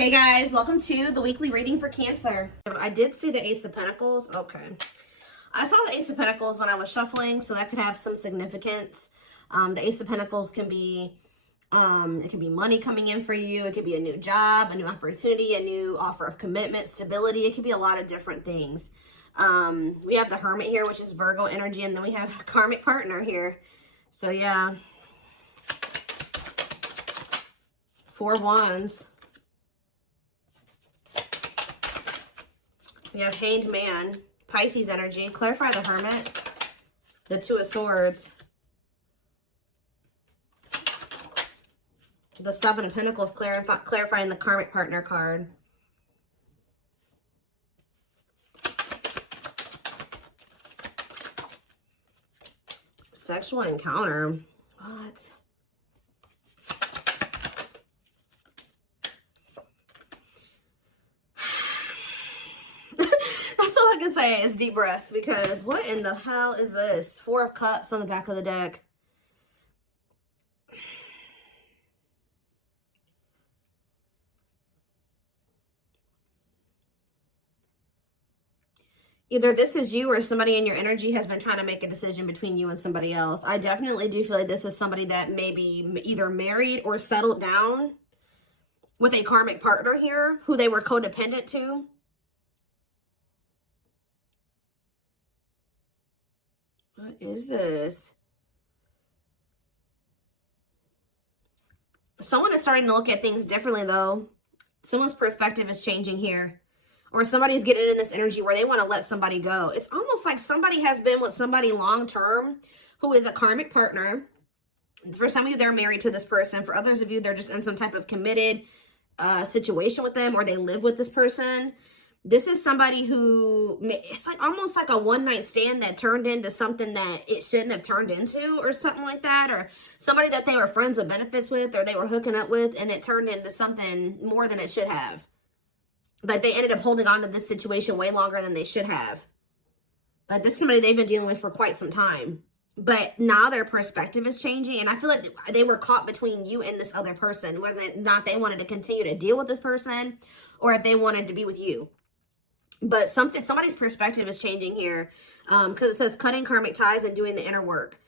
Hey guys, welcome to the weekly reading for Cancer. I did see the Ace of Pentacles. Okay. I saw the Ace of Pentacles when I was shuffling, so that could have some significance. The Ace of Pentacles can be, it can be money coming in for you. It could be a new job, a new opportunity, a new offer of commitment, stability. It could be a lot of different things. We have the Hermit here, which is Virgo energy, and then we have a karmic partner here. So yeah. 4 Wands. We have Hanged Man, Pisces energy. Clarify the Hermit. The 2 of Swords. The 7 of Pentacles, clarifying the karmic partner card. Sexual encounter. What? All I can say is deep breath, because what in the hell is this? 4 of Cups on the back of the deck. Either this is you or somebody in your energy has been trying to make a decision between you and somebody else. I definitely do feel like this is somebody that may be either married or settled down with a karmic partner here who they were codependent to. What is this? Someone is starting to look at things differently, though. Someone's perspective is changing here. Or somebody's getting in this energy where they want to let somebody go. It's almost like somebody has been with somebody long-term who is a karmic partner. For some of you, they're married to this person. For others of you, they're just in some type of committed situation with them, or they live with this person. This is somebody who, it's like almost like a one-night stand that turned into something that it shouldn't have turned into, or something like that. Or somebody that they were friends with benefits with, or they were hooking up with, and it turned into something more than it should have. Like they ended up holding on to this situation way longer than they should have. Like this is somebody they've been dealing with for quite some time. But now their perspective is changing. And I feel like they were caught between you and this other person. Whether or not they wanted to continue to deal with this person, or if they wanted to be with you. But somebody's perspective is changing here, because it says cutting karmic ties and doing the inner work.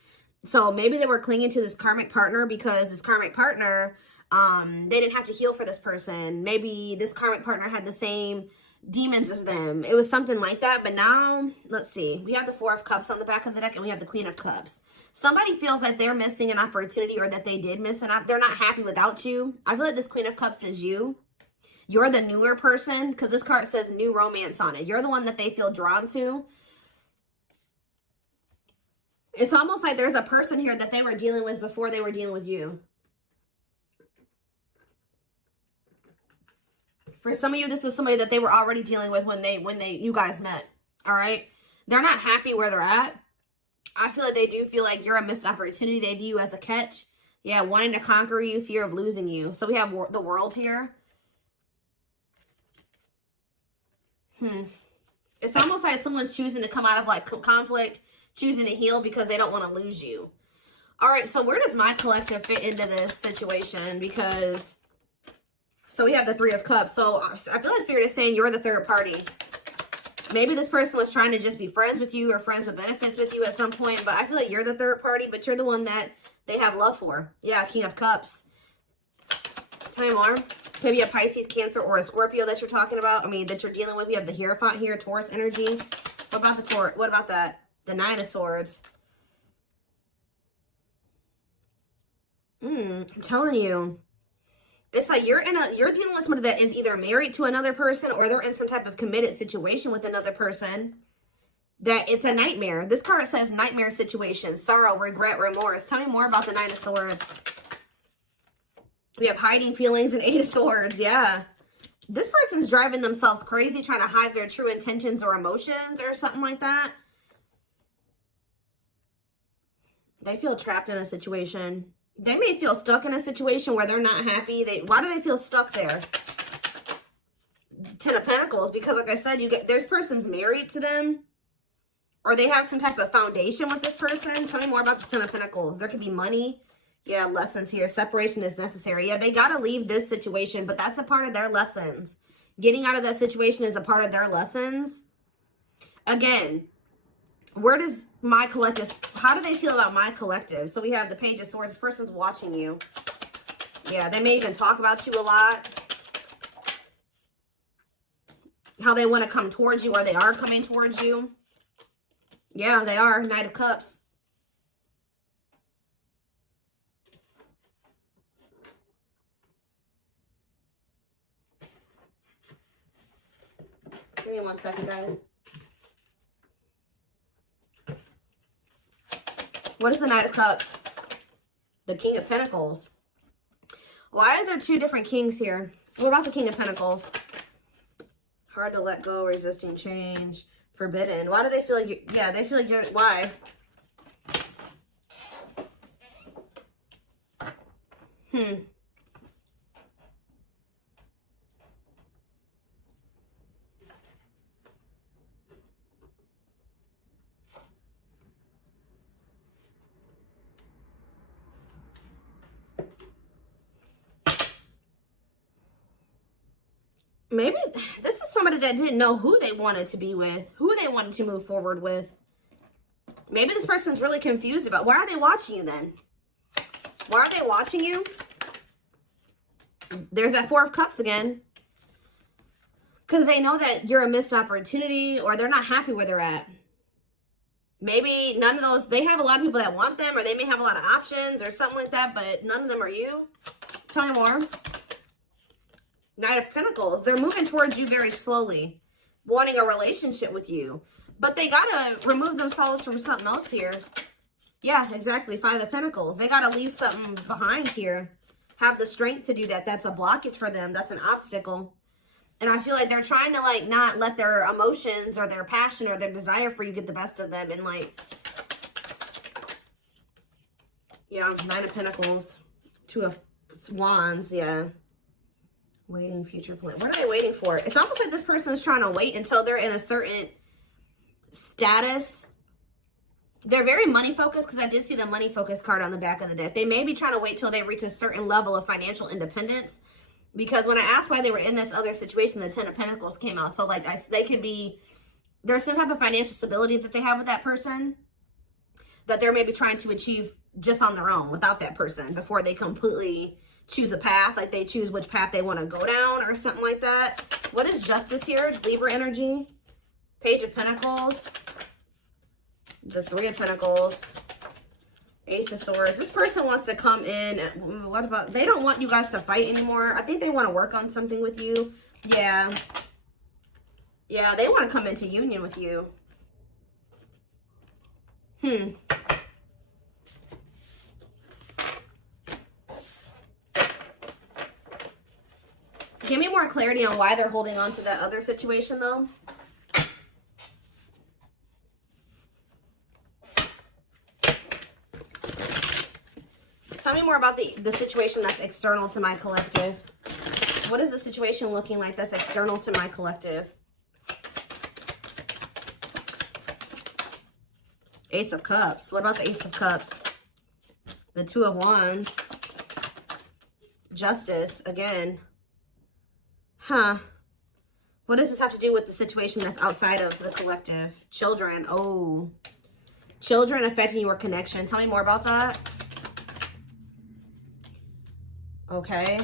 So maybe they were clinging to this karmic partner because this karmic partner, they didn't have to heal for this person. Maybe this karmic partner had the same demons as them. It was something like that. But now, let's see. We have the 4 of Cups on the back of the deck, and we have the Queen of Cups. Somebody feels that they're missing an opportunity, or that they did miss an opportunity. They're not happy without you. I feel like this Queen of Cups is you. You're the newer person, because this card says new romance on it. You're the one that they feel drawn to. It's almost like there's a person here that they were dealing with before they were dealing with you. For some of you, this was somebody that they were already dealing with when you guys met. All right? They're not happy where they're at. I feel like they do feel like you're a missed opportunity. They view you as a catch. Yeah, wanting to conquer you, fear of losing you. So we have the World here. It's almost like someone's choosing to come out of like conflict, choosing to heal because they don't want to lose you. All right, so where does my collective fit into this situation? Because, so we have the 3 of Cups. So I feel like Spirit is saying you're the third party. Maybe this person was trying to just be friends with you or friends with benefits with you at some point, but I feel like you're the third party, but you're the one that they have love for. Yeah, King of Cups. Tell me more. Maybe a Pisces, Cancer, or a Scorpio that you're talking about. I mean, that you're dealing with. We have the Hierophant here, Taurus energy. What about the Taurus? What about that? The 9 of Swords. I'm telling you. It's like you're dealing with somebody that is either married to another person, or they're in some type of committed situation with another person. That it's a nightmare. This card says nightmare situation, sorrow, regret, remorse. Tell me more about the 9 of Swords. We have hiding feelings and 8 of Swords. Yeah. This person's driving themselves crazy, trying to hide their true intentions or emotions or something like that. They feel trapped in a situation. They may feel stuck in a situation where they're not happy. Why do they feel stuck there? 10 of Pentacles. Because like I said, this person's married to them. Or they have some type of foundation with this person. Tell me more about the 10 of Pentacles. There could be money Yeah, lessons here. Separation is necessary. Yeah, they got to leave this situation, but that's a part of their lessons. Getting out of that situation is a part of their lessons. Again, where does my collective, how do they feel about my collective? So we have the Page of Swords. This person's watching you. Yeah, they may even talk about you a lot. How they want to come towards you, or they are coming towards you. Yeah, they are. Knight of Cups. Give me 1 second, guys. What is the Knight of Cups? The King of Pentacles. Why are there two different kings here? What about the King of Pentacles? Hard to let go, resisting change, forbidden. Why do they feel like you, yeah, they feel like you're, why? Maybe this is somebody that didn't know who they wanted to be with, who they wanted to move forward with. Maybe this person's really confused about, why are they watching you then? Why are they watching you? There's that Four of Cups again. Because they know that you're a missed opportunity, or they're not happy where they're at. Maybe none of those, they have a lot of people that want them, or they may have a lot of options or something like that, but none of them are you. Tell me more. Knight of Pentacles. They're moving towards you very slowly, wanting a relationship with you. But they got to remove themselves from something else here. Yeah, exactly. Five of Pentacles. They got to leave something behind here. Have the strength to do that. That's a blockage for them. That's an obstacle. And I feel like they're trying to, like, not let their emotions or their passion or their desire for you get the best of them. And, like, yeah, Nine of Pentacles. Two of Wands, yeah. Waiting, future plan. What are they waiting for? It's almost like this person is trying to wait until they're in a certain status. They're very money focused, because I did see the money focused card on the back of the deck. They may be trying to wait till they reach a certain level of financial independence. Because when I asked why they were in this other situation, the Ten of Pentacles came out. So, like, they could be, there's some type of financial stability that they have with that person that they're maybe trying to achieve just on their own without that person before they completely choose a path. Like, they choose which path they want to go down or something like that. What is Justice here? Libra energy. Page of Pentacles. The Three of Pentacles. Ace of Swords. This person wants to come in. What about, they don't want you guys to fight anymore. I think they want to work on something with you. Yeah. Yeah, they want to come into union with you. Give me more clarity on why they're holding on to that other situation, though. Tell me more about the situation that's external to my collective. What is the situation looking like that's external to my collective? Ace of Cups. What about the Ace of Cups? The Two of Wands. Justice, again. Huh. What does this have to do with the situation that's outside of the collective? Children. Oh. Children affecting your connection. Tell me more about that. Okay.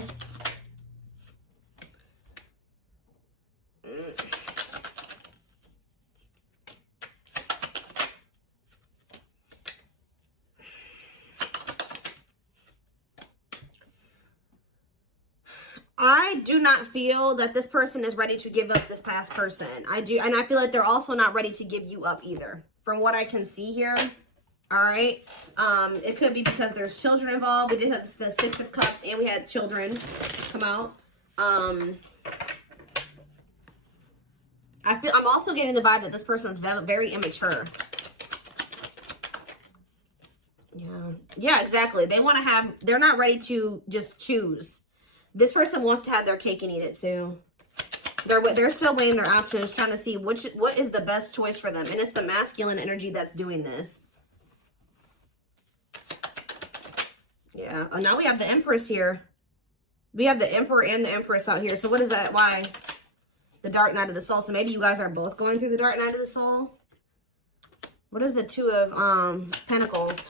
I do not feel that this person is ready to give up this past person. I do, and I feel like they're also not ready to give you up either, from what I can see here. All right. It could be because there's children involved. We did have the Six of Cups, and we had children come out. I'm also getting the vibe that this person's very immature. Yeah, exactly. They want to have, they're not ready to just choose. This person wants to have their cake and eat it too. They're still weighing their options, trying to see what is the best choice for them. And it's the masculine energy that's doing this. Yeah. Oh, now we have the Empress here. We have the Emperor and the Empress out here. So what is that? Why? The Dark Night of the Soul. So maybe you guys are both going through the Dark Night of the Soul. What is the Two of Pentacles?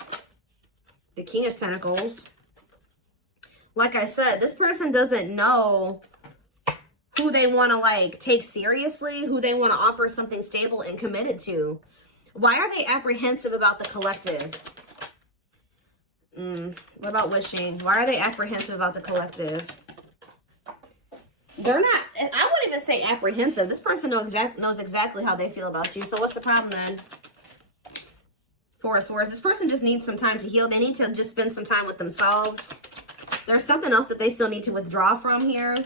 The King of Pentacles. Like I said, this person doesn't know who they want to like take seriously, who they want to offer something stable and committed to. Why are they apprehensive about the collective? What about wishing? Why are they apprehensive about the collective? They're not, I wouldn't even say apprehensive. This person knows exactly how they feel about you. So what's the problem then? Four of Swords. This person just needs some time to heal. They need to just spend some time with themselves. There's something else that they still need to withdraw from here.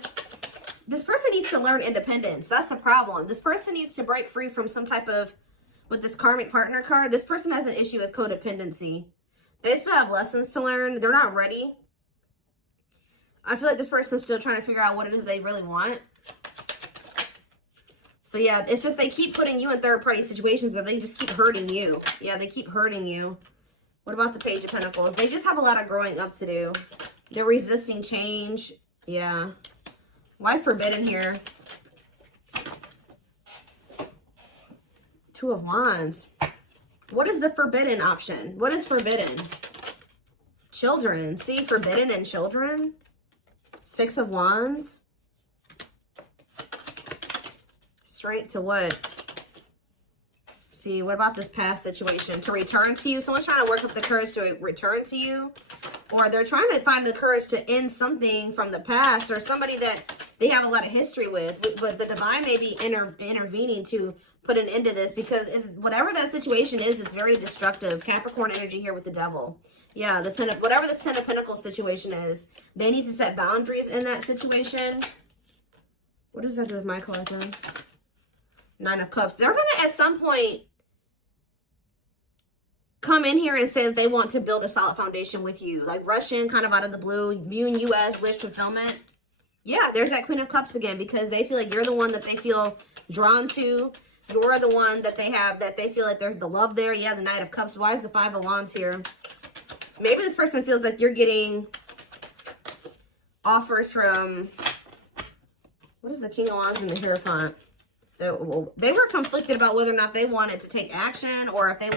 This person needs to learn independence. That's the problem. This person needs to break free from some type of, with this karmic partner card, this person has an issue with codependency. They still have lessons to learn. They're not ready. I feel like this person's still trying to figure out what it is they really want. So yeah, it's just they keep putting you in third-party situations where they just keep hurting you. Yeah, they keep hurting you. What about the Page of Pentacles? They just have a lot of growing up to do. They're resisting change. Yeah. Why forbidden here? Two of Wands. What is the forbidden option? What is forbidden? Children. See, forbidden and children. Six of Wands. Straight to what? See, what about this past situation? To return to you. Someone's trying to work up the courage to return to you. Or they're trying to find the courage to end something from the past. Or somebody that they have a lot of history with. But the divine may be intervening to put an end to this. Because whatever that situation is, it's very destructive. Capricorn energy here with the Devil. Yeah, whatever this Ten of Pentacles situation is, they need to set boundaries in that situation. What does that do with my card then? Nine of Cups. They're going to, at some point, come in here and say that they want to build a solid foundation with you. Like rush in kind of out of the blue, viewing you as wish fulfillment. Yeah, there's that Queen of Cups again, because they feel like you're the one that they feel drawn to. You're the one that they have, that they feel like there's the love there. Yeah, the Knight of Cups. Why is the Five of Wands here? Maybe this person feels like you're getting offers from, what is the King of Wands and the Hierophant? They were conflicted about whether or not they wanted to take action, or if they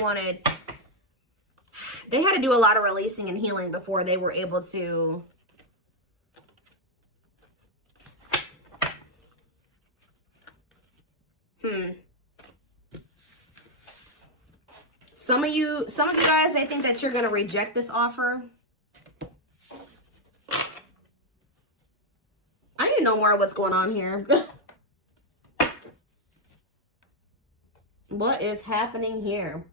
had to do a lot of releasing and healing before they were able to Some of you guys, they think that you're going to reject this offer. I need to know more of what's going on here. What is happening here?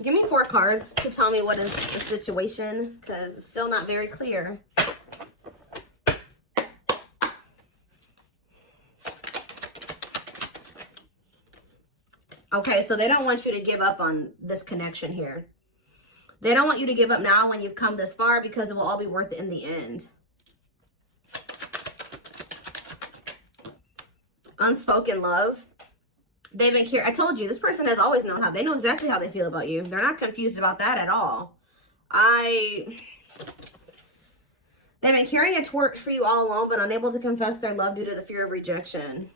Give me 4 cards to tell me what is the situation, because it's still not very clear. Okay, so they don't want you to give up on this connection here. They don't want you to give up now when you've come this far, because it will all be worth it in the end. Unspoken love. They've been I told you, this person has always known how. They know exactly how they feel about you. They're not confused about that at all. They've been carrying a torch for you all along, but unable to confess their love due to the fear of rejection.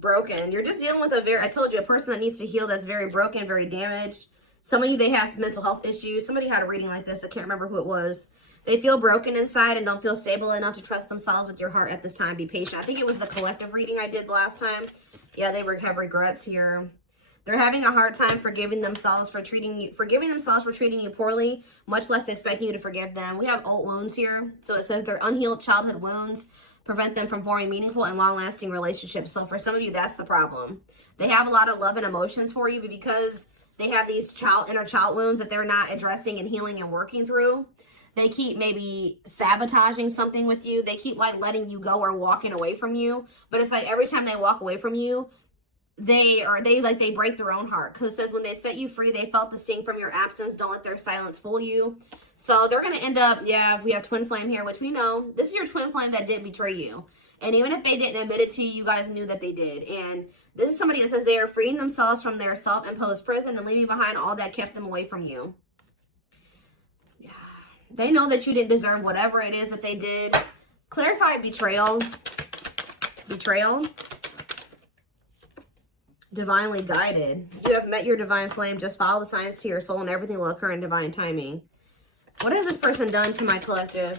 Broken. You're just dealing with I told you, a person that needs to heal, that's very broken, very damaged. Some of you, they have some mental health issues. Somebody had a reading like this. I can't remember who it was. They feel broken inside and don't feel stable enough to trust themselves with your heart at this time. Be patient. I think it was the collective reading I did last time. Yeah, they have regrets here. They're having a hard time forgiving themselves for treating you poorly, much less expecting you to forgive them. We have old wounds here. So it says their unhealed childhood wounds prevent them from forming meaningful and long-lasting relationships. So for some of you, that's the problem. They have a lot of love and emotions for you, but because they have these inner child wounds that they're not addressing and healing and working through, they keep maybe sabotaging something with you. They keep like letting you go or walking away from you. But it's like every time they walk away from you, they break their own heart. Because it says when they set you free, they felt the sting from your absence. Don't let their silence fool you. So they're going to end up, yeah, we have twin flame here, which we know. This is your twin flame that did betray you. And even if they didn't admit it to you, you guys knew that they did. And this is somebody that says they are freeing themselves from their self-imposed prison and leaving behind all that kept them away from you. Yeah. They know that you didn't deserve whatever it is that they did. Clarify betrayal. Betrayal. Divinely guided. You have met your divine flame. Just follow the signs to your soul and everything will occur in divine timing. What has this person done to my collective?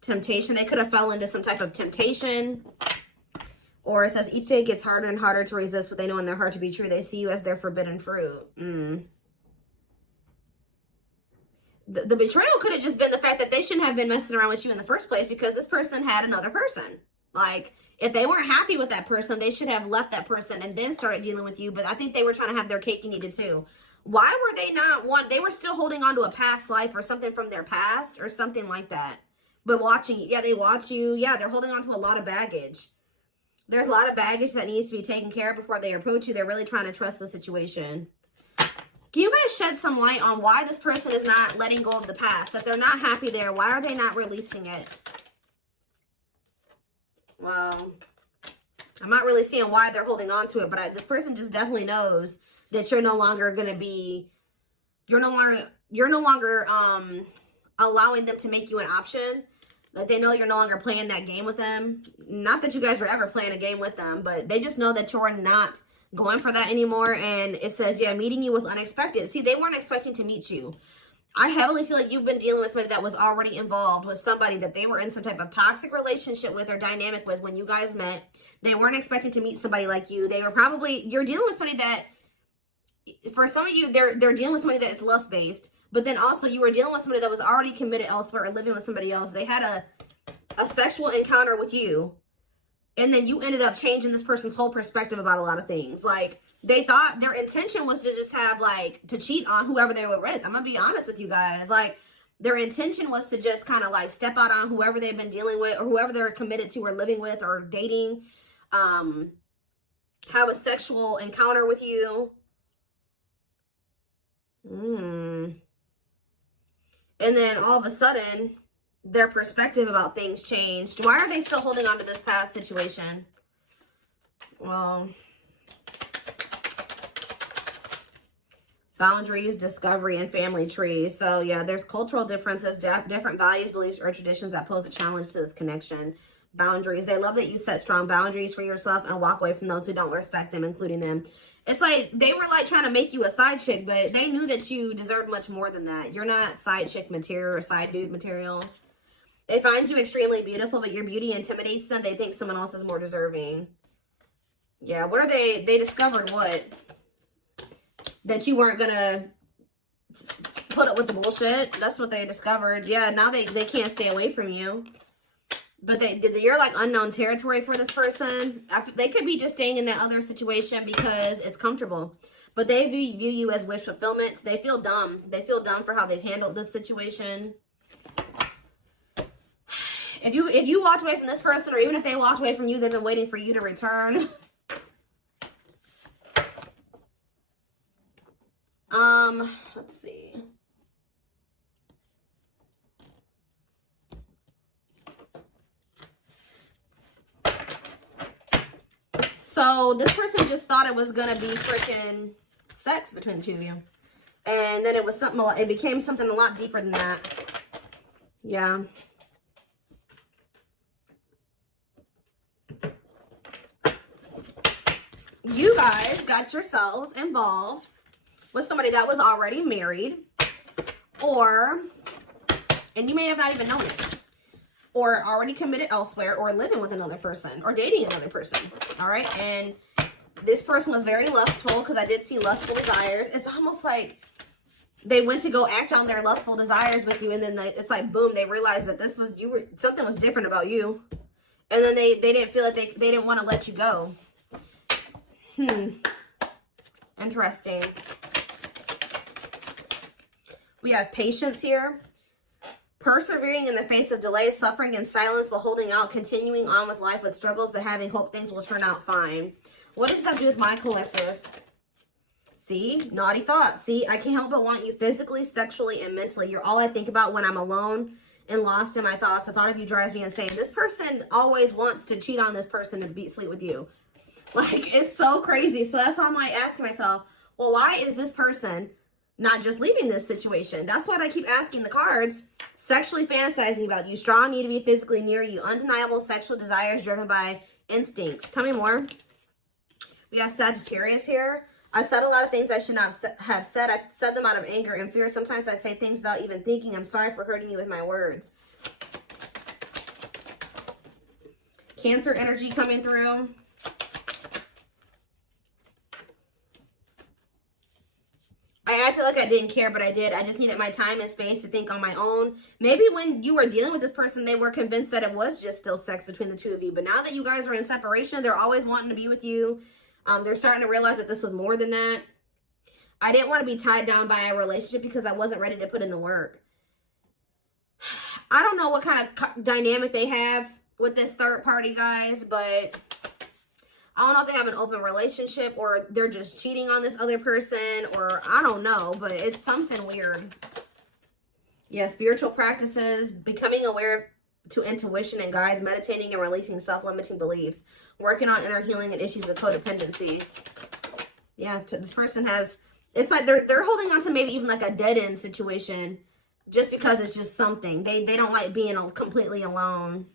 Temptation. They could have fell into some type of temptation. Or it says each day gets harder and harder to resist what they know in their heart to be true. They see you as their forbidden fruit. The betrayal could have just been the fact that they shouldn't have been messing around with you in the first place because this person had another person. Like, if they weren't happy with that person, they should have left that person and then started dealing with you. But I think they were trying to have their cake and eat it too. Why were they not they were still holding on to a past life or something from their past or something like that. But watching, yeah, they watch you. Yeah, they're holding on to a lot of baggage. There's a lot of baggage that needs to be taken care of before they approach you. They're really trying to trust the situation. Can you guys shed some light on why this person is not letting go of the past? That they're not happy there. Why are they not releasing it? Well, I'm not really seeing why they're holding on to it. But this person just definitely knows that you're no longer going to be... You're no longer allowing them to make you an option. Like, they know you're no longer playing that game with them. Not that you guys were ever playing a game with them, but they just know that you're not going for that anymore. And it says, yeah, meeting you was unexpected. See, they weren't expecting to meet you. I heavily feel like you've been dealing with somebody that was already involved with somebody that they were in some type of toxic relationship with or dynamic with when you guys met. They weren't expecting to meet somebody like you. They were probably, you're dealing with somebody that, for some of you, they're dealing with somebody that's lust-based. But then also you were dealing with somebody that was already committed elsewhere or living with somebody else. They had a sexual encounter with you. And then you ended up changing this person's whole perspective about a lot of things. Like, they thought their intention was to just have, like, to cheat on whoever they were with. I'm going to be honest with you guys. Like, their intention was to just kind of, like, step out on whoever they've been dealing with or whoever they're committed to or living with or dating. Have a sexual encounter with you. And then all of a sudden, their perspective about things changed. Why are they still holding on to this past situation? Well, boundaries, discovery, and family trees. So, yeah, there's cultural differences, different values, beliefs, or traditions that pose a challenge to this connection. Boundaries. They love that you set strong boundaries for yourself and walk away from those who don't respect them, including them. It's like they were like trying to make you a side chick, but they knew that you deserved much more than that. You're not side chick material or side dude material. They find you extremely beautiful, but your beauty intimidates them. They think someone else is more deserving. Yeah, what are they? They discovered what? That you weren't going to put up with the bullshit. That's what they discovered. Yeah, now they can't stay away from you. But you're like unknown territory for this person. They could be just staying in that other situation because it's comfortable. But they view you as wish fulfillment. They feel dumb. They feel dumb for how they've handled this situation. If you walked away from this person, or even if they walked away from you, they've been waiting for you to return. Let's see. So this person just thought it was gonna be freaking sex between the two of you, and then it was something. It became something a lot deeper than that. Yeah. You guys got yourselves involved with somebody that was already married, and you may have not even known it, or already committed elsewhere, or living with another person, or dating another person, all right? And this person was very lustful, because I did see lustful desires. It's almost like they went to go act on their lustful desires with you, and then it's like, boom, they realized that something was different about you. And then they didn't feel like they didn't want to let you go. Interesting. We have patience here. Persevering in the face of delay, suffering, and silence, but holding out, continuing on with life with struggles, but having hope things will turn out fine. What does that have to do with my collective? See, naughty thoughts. See, I can't help but want you physically, sexually, and mentally. You're all I think about when I'm alone and lost in my thoughts. The thought of you drives me insane. This person always wants to cheat on this person to sleep with you. Like, it's so crazy. So that's why I'm like asking myself, well, why is this person not just leaving this situation? That's what I keep asking the cards. Sexually fantasizing about you. Strong need to be physically near you. Undeniable sexual desires driven by instincts. Tell me more. We have Sagittarius here. I said a lot of things I should not have said. I said them out of anger and fear. Sometimes I say things without even thinking. I'm sorry for hurting you with my words. Cancer energy coming through. I feel like I didn't care, but I did. I just needed my time and space to think on my own. Maybe when you were dealing with this person, they were convinced that it was just still sex between the two of you. But now that you guys are in separation, they're always wanting to be with you. They're starting to realize that this was more than that. I didn't want to be tied down by a relationship because I wasn't ready to put in the work. I don't know what kind of dynamic they have with this third party, guys, but I don't know if they have an open relationship or they're just cheating on this other person, or I don't know, but it's something weird. Yeah, spiritual practices, becoming aware to intuition and guides, meditating and releasing self-limiting beliefs, working on inner healing and issues with codependency. Yeah, this person has, it's like they're holding on to maybe even like a dead-end situation just because it's just something. They don't like being completely alone.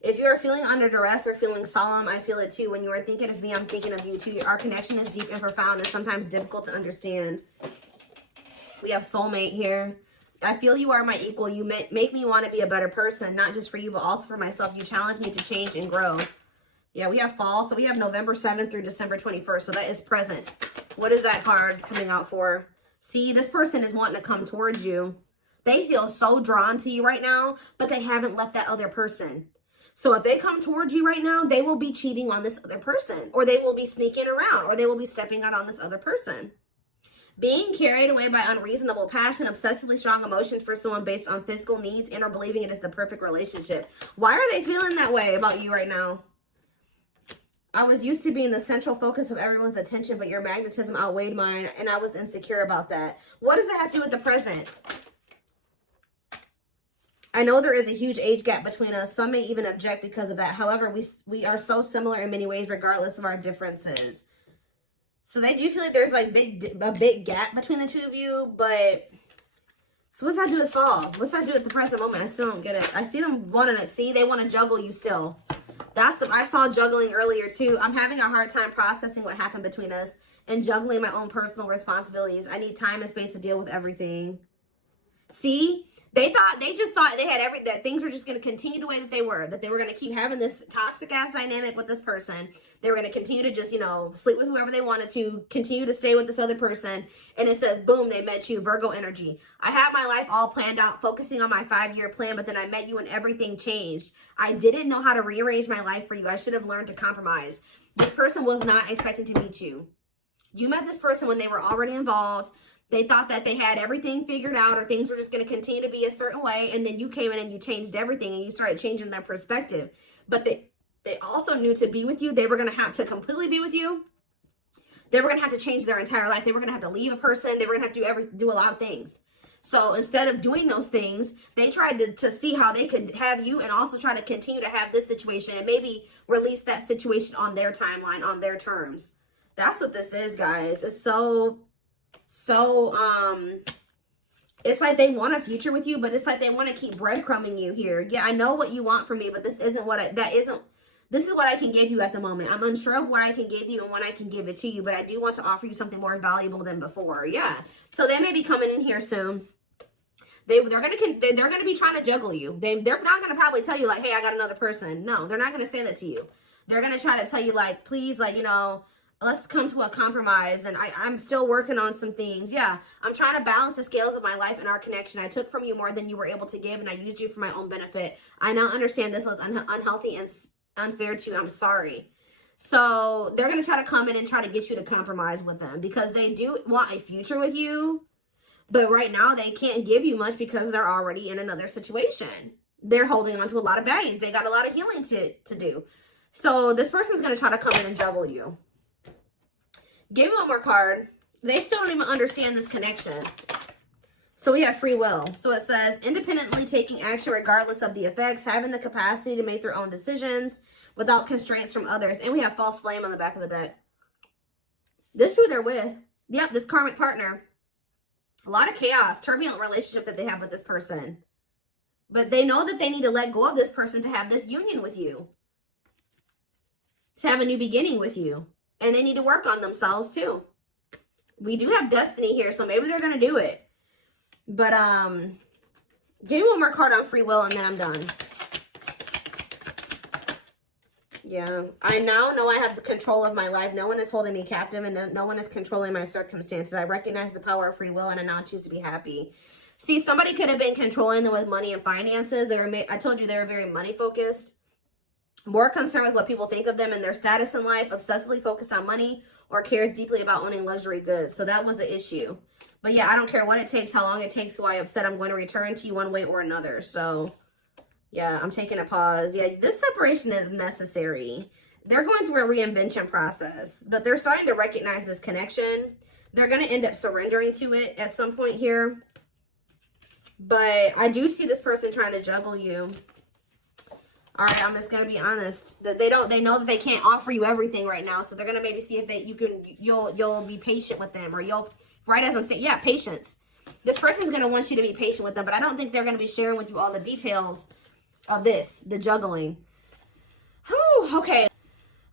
If you're feeling under duress or feeling solemn, I feel it too. When you are thinking of me, I'm thinking of you too. Our connection is deep and profound and sometimes difficult to understand. We have soulmate here. I feel you are my equal. You make me want to be a better person, not just for you, but also for myself. You challenge me to change and grow. Yeah, we have fall. So we have November 7th through December 21st. So that is present. What is that card coming out for? See, this person is wanting to come towards you. They feel so drawn to you right now, but they haven't left that other person. So if they come towards you right now, they will be cheating on this other person, or they will be sneaking around, or they will be stepping out on this other person. Being carried away by unreasonable passion, obsessively strong emotions for someone based on physical needs, and or believing it is the perfect relationship. Why are they feeling that way about you right now? I was used to being the central focus of everyone's attention, but your magnetism outweighed mine, and I was insecure about that. What does it have to do with the present? I know there is a huge age gap between us. Some may even object because of that. However, we are so similar in many ways, regardless of our differences. So they do feel like there's like a big gap between the two of you, but so what's that do with fall? What's that do with the present moment? I still don't get it. I see them wanting to see, they want to juggle you still. I saw juggling earlier too. I'm having a hard time processing what happened between us and juggling my own personal responsibilities. I need time and space to deal with everything. See? They just thought they had that things were just going to continue the way that they were going to keep having this toxic ass dynamic with this person. They were going to continue to just, sleep with whoever they wanted to, continue to stay with this other person. And it says, boom, they met you, Virgo energy. I had my life all planned out, focusing on my 5-year plan, but then I met you and everything changed. I didn't know how to rearrange my life for you. I should have learned to compromise. This person was not expecting to meet you. You met this person when they were already involved. They thought that they had everything figured out, or things were just going to continue to be a certain way. And then you came in and you changed everything and you started changing their perspective. But they also knew to be with you, they were going to have to completely be with you. They were going to have to change their entire life. They were going to have to leave a person. They were going to have to do a lot of things. So instead of doing those things, they tried to see how they could have you and also try to continue to have this situation and maybe release that situation on their timeline, on their terms. That's what this is, guys. It's so it's like they want a future with you, but it's like they want to keep breadcrumbing you here. Yeah, I know what you want from me, but this isn't this is what I can give you at the moment. I'm unsure of what I can give you and when I can give it to you, but I do want to offer you something more valuable than before. Yeah. So they may be coming in here soon. They're gonna be trying to juggle you. They're not gonna probably tell you like, hey, I got another person. No, they're not gonna say that to you. They're gonna try to tell you like, please, like, let's come to a compromise, and I'm still working on some things. Yeah, I'm trying to balance the scales of my life and our connection. I took from you more than you were able to give, and I used you for my own benefit. I now understand this was unhealthy and unfair to you. I'm sorry. So they're going to try to come in and try to get you to compromise with them because they do want a future with you, but right now they can't give you much because they're already in another situation. They're holding on to a lot of baggage. They got a lot of healing to do. So this person's going to try to come in and juggle you. Give me one more card. They still don't even understand this connection. So we have free will. So it says independently taking action regardless of the effects, having the capacity to make their own decisions without constraints from others. And we have false flame on the back of the deck. This is who they're with. Yep, this karmic partner. A lot of chaos, turbulent relationship that they have with this person. But they know that they need to let go of this person to have this union with you. To have a new beginning with you. And they need to work on themselves too. We do have destiny here, so maybe they're going to do it. But, give me one more card on free will and then I'm done. Yeah, I now know I have the control of my life. No one is holding me captive and no one is controlling my circumstances. I recognize the power of free will and I now choose to be happy. See, somebody could have been controlling them with money and finances. I told you they were very money focused. More concerned with what people think of them and their status in life. Obsessively focused on money or cares deeply about owning luxury goods. So that was the issue. But yeah, I don't care what it takes, how long it takes, who I upset. I'm going to return to you one way or another. So yeah, I'm taking a pause. Yeah, this separation is necessary. They're going through a reinvention process, but they're starting to recognize this connection. They're going to end up surrendering to it at some point here. But I do see this person trying to juggle you. All right, I'm just going to be honest. That they know that they can't offer you everything right now. So they're going to maybe see if you'll be patient with them, or right as I'm saying, yeah, patience. This person's going to want you to be patient with them, but I don't think they're going to be sharing with you all the details of this, the juggling. Whew, okay.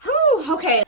Whew, okay.